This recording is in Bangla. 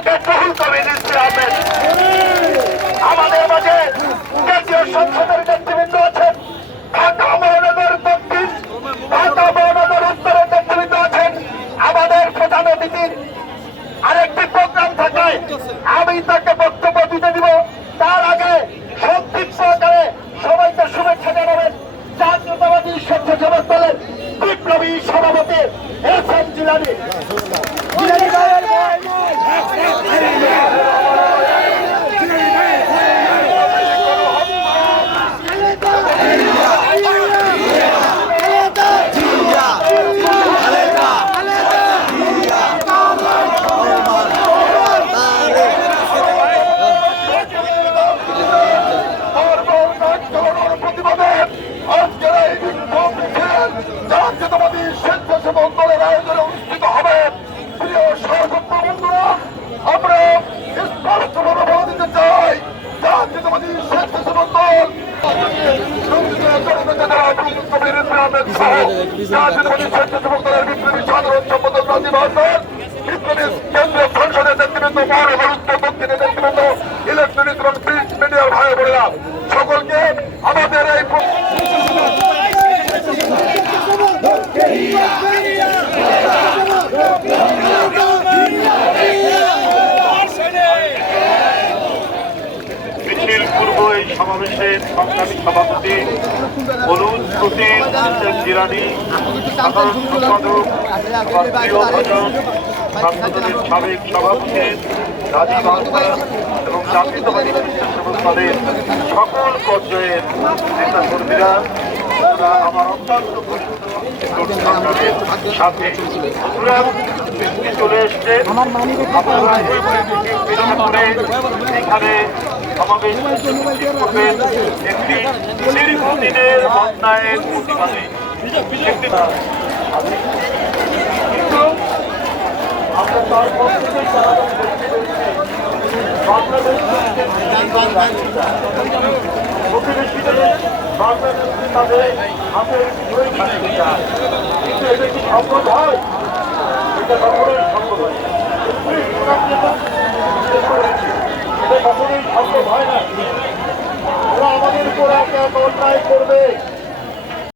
অ্যাডভোকেট রুহুল কবির রিজভী আহমেদ। আমাদের মাঝে জাতীয় সংসদের নেতৃবৃন্দ আছেন, ঢাকা মহানগর দক্ষিণ, ঢাকা মহানগর উত্তরের নেতৃবৃন্দ আছেন। আমাদের প্রধান অতিথির আরেকটি প্রোগ্রাম থাকায় আমি তাকে বক্তব্য দিতে দিব। তার আগে সংক্ষিপ্ত আকারে সবাইকে শুভেচ্ছা জানাবেন জাতীয়তাবাদী স্বেচ্ছাসেবক দলের বিপ্লবী সভাপতি এহসান জিলানী। জাতীয়তাবাদী স্বেচ্ছাসেবক দলের আয়োজনে অনুষ্ঠিত হবে। প্রিয় সহযোদ্ধা বন্ধুরা, আমরা স্পষ্টভাবে বলে দিতে চাই, জাতীয়তাবাদী স্বেচ্ছাসেবক দল জাতীয়তাবাদী স্বেচ্ছাসেবক দলের বিপ্লবী সাধারণ সম্পাদক রাজীব হাসান, বিপ্লবী কেন্দ্রীয় সংসদের নেতৃবৃন্দ, মহানগর দক্ষিণের নেতৃবৃন্দ, ইলেকট্রনিক্স এবং প্রিন্ট মিডিয়ার ভাই বোনেরা, সকলকে আমাদের এই মিছিল পূর্ব এই সমাবেশের সংগ্রামী সভাপতি হলুদ প্রতীক জিলানী, সাধারণ সম্পাদক ছাত্রদলের সাবেক সভাপতি রাজীব হাসান এবং জাতীয়তাবাদী স্বেচ্ছাসেবক দলের সকল পর্যায়ের নেতা কর্মীরা আমার অত্যন্ত সাথে চলে এসছে। আপনারা এখানে সমাবেশ করবেন একটি দীর্ঘদিনের অন্যায়ের প্রতিবাদে। আমরা তার পক্ষে প্রতিবেশীদের বাংলাদেশ তাদের হাতের ধরে থাকতে চায়, কিন্তু এটা কি সম্ভব হয়? এটা কখনোই সম্ভব হয় এটা কখনোই সম্ভব হয় না। ওরা আমাদের উপর এক অন্যায় করবে।